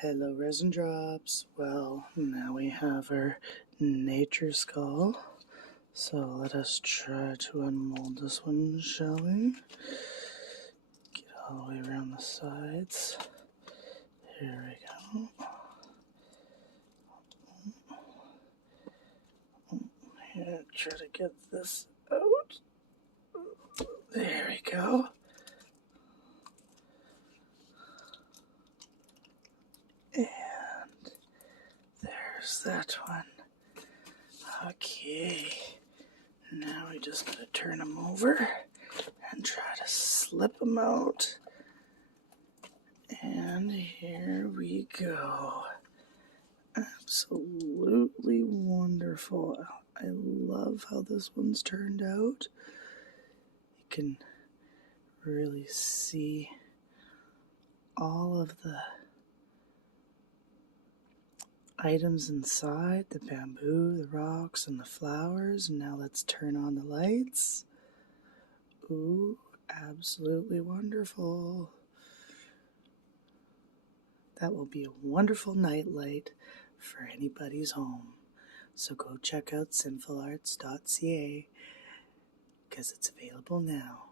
Hello, resin drops. Well, now we have our nature skull. So let us try to unmold this one, shall we? Get all the way around the sides. Here we go. Here, try to get this out. There we go. And there's that one. Okay. Now we just gotta turn them over and try to slip them out. And here we go. Absolutely wonderful. I love how this one's turned out. You can really see all of the items inside, the bamboo, the rocks, and the flowers. And now let's turn on the lights. Ooh, absolutely wonderful. That will be a wonderful night light for anybody's home. So go check out sinfularts.ca because it's available now.